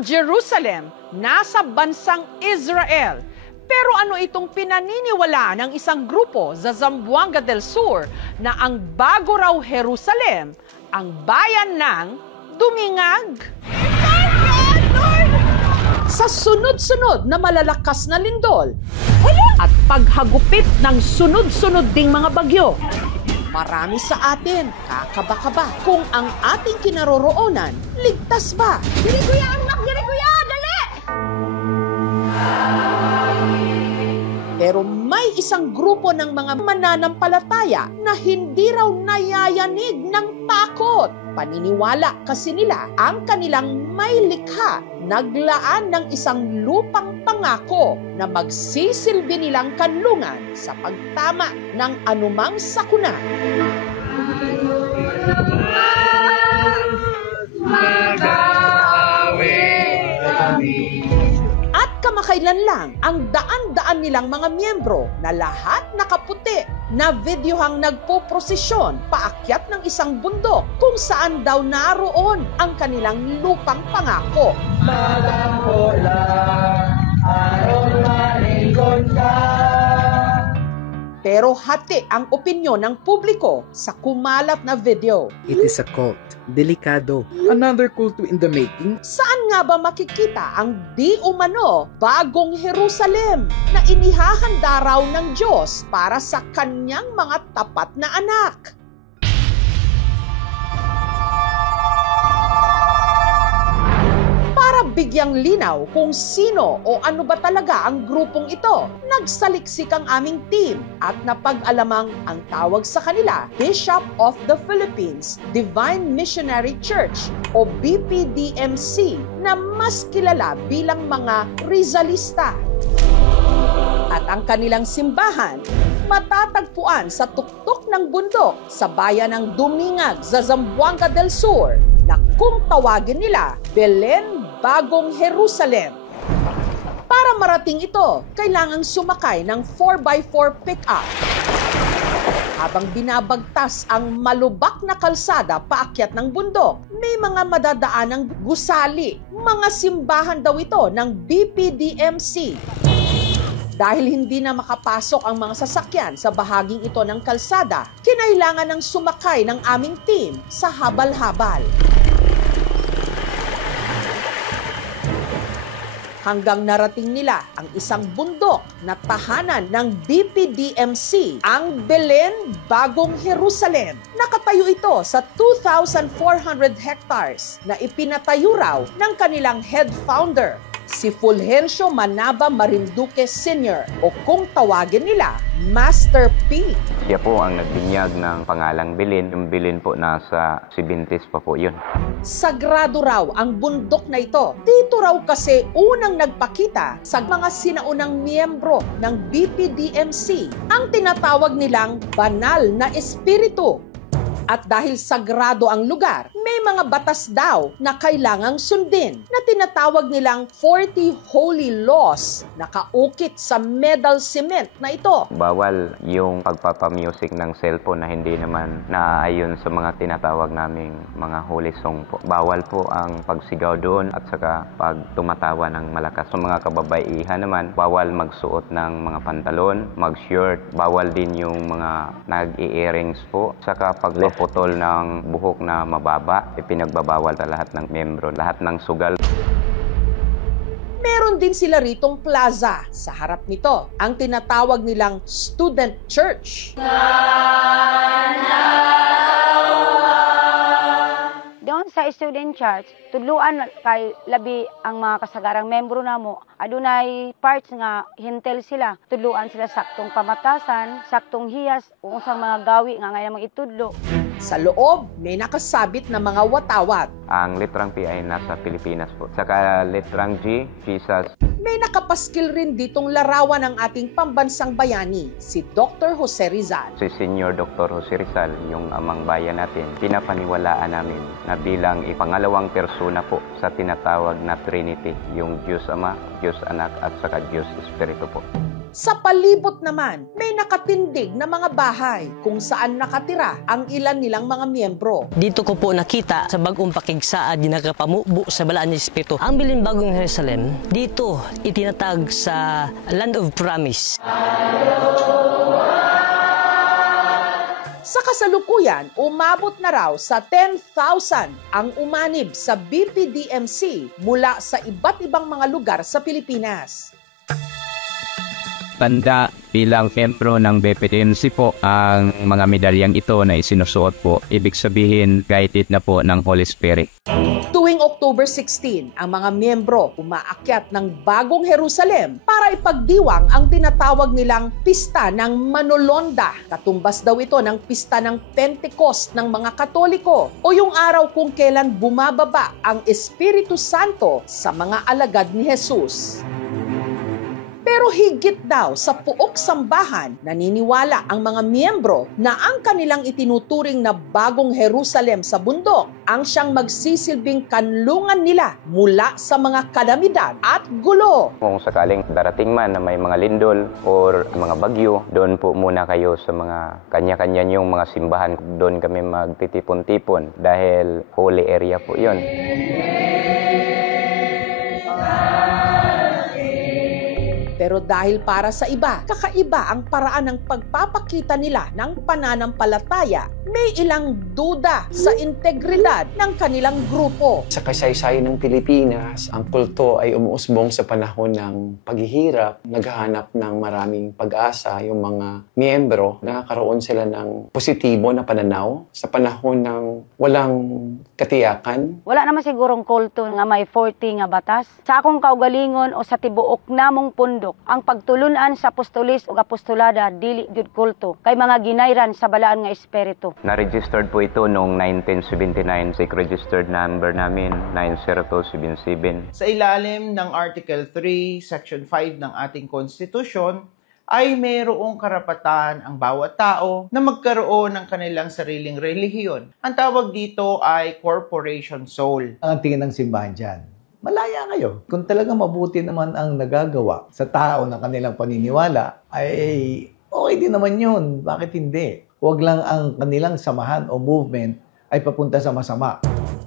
Ang Jerusalem, nasa bansang Israel. Pero ano itong pinaniniwala ng isang grupo sa Zamboanga del Sur na ang bago raw Jerusalem, ang bayan ng Dumingag? Sa sunod-sunod na malalakas na lindol at paghagupit ng sunod-sunod ding mga bagyo, marami sa atin kakaba-kaba kung ang ating kinaroroonan ligtas ba? Dili kuya, anak! Dili kuya! Dali! Pero may isang grupo ng mga mananampalataya na hindi raw nayayanig ng takot. Paniniwala kasi nila ang kanilang may likha naglaan ng isang lupang pangako na magsisilbi nilang kanlungan sa pagtama ng anumang sakuna. At kamakailan lang ang daan-daan nilang mga miyembro na lahat nakaputi na videohang nagpoprosesyon paakyat ng isang bundok kung saan daw naroon ang kanilang lupang pangako. Pero hati ang opinyon ng publiko sa kumalat na video. It is a cult. Delikado. Another cult in the making. Saan nga ba makikita ang di umano bagong Jerusalem na inihahanda raw ng Diyos para sa kanyang mga tapat na anak? Para bigyang linaw kung sino o ano ba talaga ang grupong ito, nagsaliksik ang aming team at napag-alamang ang tawag sa kanila, Bishop of the Philippines Divine Missionary Church o BPDMC na mas kilala bilang mga Rizalista. At ang kanilang simbahan, matatagpuan sa tuktok ng bundok sa bayan ng Dumingag sa Zamboanga del Sur na kung tawagin nila Belen Bagong Jerusalem. Para marating ito, kailangang sumakay ng 4x4 pickup. Habang binabagtas ang malubak na kalsada paakyat ng bundok, may mga madadaanang gusali. Mga simbahan daw ito ng BPDMC. Dahil hindi na makapasok ang mga sasakyan sa bahaging ito ng kalsada, kinailangan ng sumakay ng aming team sa habal-habal. Hanggang narating nila ang isang bundok na tahanan ng BPDMC, ang Belen Bagong Jerusalem. Nakatayo ito sa 2,400 hectares na ipinatayo raw ng kanilang head founder, si Fulgencio Manaba Marinduque Sr. o kung tawagin nila, Master P. Siya po ang nagbinyag ng pangalang Belen. Yung Belen po nasa 70s pa po yun. Sagrado raw ang bundok na ito. Dito raw kasi unang nagpakita sa mga sinaunang miyembro ng BPDMC ang tinatawag nilang banal na espiritu. At dahil sagrado ang lugar, may mga batas daw na kailangang sundin na tinatawag nilang 40 Holy Laws na kaukit sa medal cement na ito. Bawal yung pagpapamusic ng cellphone na hindi naman naaayon sa mga tinatawag naming mga holy song po. Bawal po ang pagsigaw doon at saka pag tumatawa ng malakas. Sa mga kababaihan naman, bawal magsuot ng mga pantalon, mag-shirt, bawal din yung mga nag-i-earrings po. Saka pagpaputol ng buhok na mababa, ipinagbabawal sa lahat ng membro, lahat ng sugal. Meron din sila ritong plaza sa harap nito, ang tinatawag nilang student church. Doon sa student church, tudluan kay labi ang mga kasagarang membro namo. Adunay parts nga hintel sila. Tudluan sila saktong pamatasan, saktong hiyas, o usang mga gawi nga ngayon mga itudlo. Sa loob, may nakasabit na mga watawat. Ang letrang P ay nasa Pilipinas po. Saka letrang G, Jesus. May nakapaskil rin ditong larawan ng ating pambansang bayani, si Dr. Jose Rizal. Si Senior Dr. Jose Rizal, yung amang bayan natin, pinapaniwalaan namin na bilang ipangalawang persona po sa tinatawag na Trinity, yung Diyos Ama, Diyos Anak at saka Diyos Espiritu po. Sa palibot naman, may nakatindig na mga bahay kung saan nakatira ang ilan nilang mga miyembro. Dito ko po nakita sa bagong pakigsaad na nakapamubo sa balaan ng Espiritu. Ang bilin bagong Jerusalem, dito itinatag sa Land of Promise. Sa kasalukuyan, umabot na raw sa 10,000 ang umanib sa BPDMC mula sa iba't ibang mga lugar sa Pilipinas. Tanda bilang miyembro ng BPDMC po ang mga medalyang ito na isinusuot po. Ibig sabihin, guided na po ng Holy Spirit. Tuwing October 16, ang mga miyembro umaakyat ng Bagong Jerusalem para ipagdiwang ang tinatawag nilang Pista ng Manolonda. Katumbas daw ito ng Pista ng Pentecost ng mga Katoliko o yung araw kung kailan bumababa ang Espiritu Santo sa mga alagad ni Jesus. Pero higit daw sa puok sambahan, naniniwala ang mga miyembro na ang kanilang itinuturing na Bagong Jerusalem sa bundok ang siyang magsisilbing kanlungan nila mula sa mga kalamidad at gulo. Kung sakaling darating man na may mga lindol or mga bagyo, doon po muna kayo sa mga kanya-kanya niyong mga simbahan. Doon kami magtitipon-tipon dahil holy area po yun. Pero dahil para sa iba, kakaiba ang paraan ng pagpapakita nila ng pananampalataya, may ilang duda sa integridad ng kanilang grupo. Sa kasaysayan ng Pilipinas, ang kulto ay umuusbong sa panahon ng paghihirap, naghahanap ng maraming pag-asa yung mga miyembro, nakakaroon sila ng positibo na pananaw sa panahon ng walang katiyakan. Wala naman sigurong kulto nga may 40 nga batas. Sa akong kaugalingon o sa tibuok namong pundok, ang pagtulunan sa apostolis o apostolada dili jud kulto kay mga ginayran sa balaan nga espiritu. Na-registered po ito noong 1979. Registered number namin 90277. Sa ilalim ng Article 3, Section 5 ng ating Constitution, ay mayroong karapatan ang bawat tao na magkaroon ng kanilang sariling relihiyon. Ang tawag dito ay corporation soul. Ang tingin ng simbahan dyan, malaya kayo. Kung talagang mabuti naman ang nagagawa sa tao ng kanilang paniniwala, ay okay din naman yun. Bakit hindi? Huwag lang ang kanilang samahan o movement ay papunta sa masama.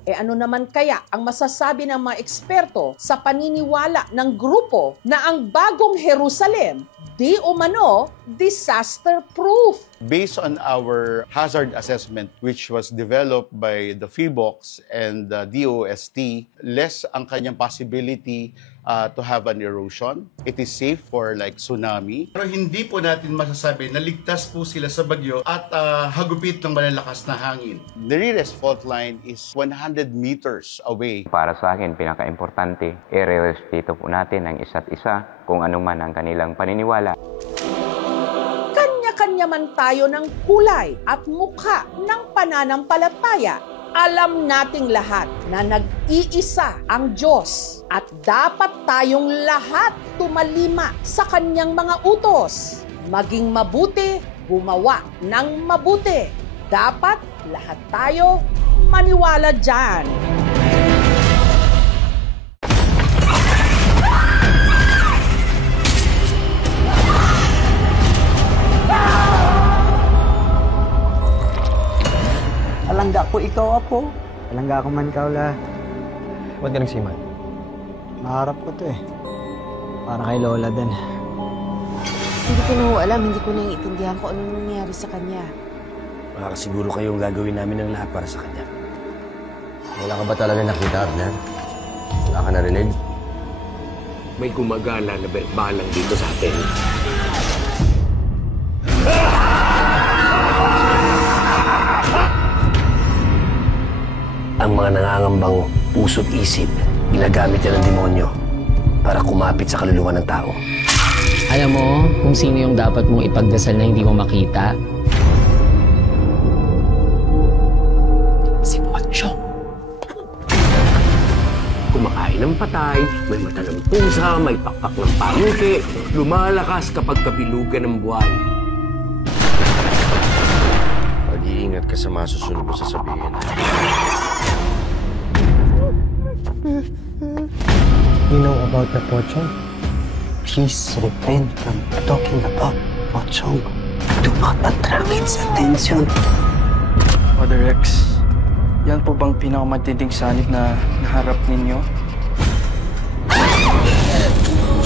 Ano naman kaya ang masasabi ng mga eksperto sa paniniwala ng grupo na ang Bagong Jerusalem di umano disaster-proof? Based on our hazard assessment, which was developed by the PHIVOLCS and the DOST, less ang kanyang possibility to have an erosion. It is safe for like tsunami. Pero hindi po natin masasabi na ligtas po sila sa bagyo at hagupit ng malalakas na hangin. The nearest fault line is 100 meters away. Para sa akin, pinaka-importante, i-respeto po natin ang isa't isa kung ano man ang kanilang paniniwala. Kanya-kanya man tayo ng kulay at mukha ng pananampalataya. Alam nating lahat na nag-iisa ang Diyos at dapat tayong lahat tumalima sa kanyang mga utos. Maging mabuti, gumawa ng mabuti. Dapat lahat tayo maniwala dyan. Alangga ko ikaw ako. Alangga ko man ikaw la. Ba't ka nagsiman? Maharap ko to eh. Para kay Lola din. Hindi ko na alam, hindi ko naiintindihan kung anong nangyari sa kanya. Baka siguro kayong gagawin namin ng lahat para sa kanya. Wala ka ba talaga nakita, Abner? Wala ka narinig? May gumagala na balang dito sa atin. Ang mga nangangambang puso't isip, ginagamit yan ng demonyo para kumapit sa kaluluwa ng tao. Alam mo kung sino yung dapat mong ipagdasal na hindi mo makita? Si Poncho. Kumakain ng patay, may mata ng pusa, may pakpak ng pangke, lumalakas kapag kabilugan ng buwan. Mag-iingat ka sa masusunod mo sasabihin. You know about the Pocho? Please refrain from talking about Pochong. Do not attract its attention. Father Rex, yan po bang pinakamatinding sanib na naharap ninyo?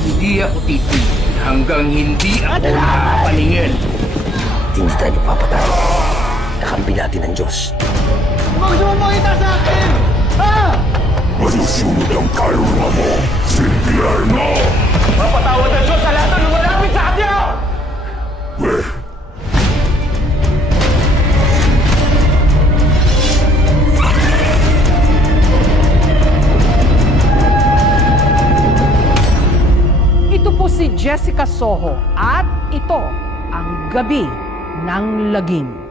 Hindi ako titigil hanggang hindi ako nakapaningin. Hindi tayo magpapatay. Kakampi natin ang Diyos. Magsumo kita sa akin! Ha? Masusunod ang kaluluwa mo, Silvier mo! Mapatawad ang Diyos sa lahat ng lumalapit sa kanya! Ito po si Jessica Soho at ito ang Gabi ng Lagim.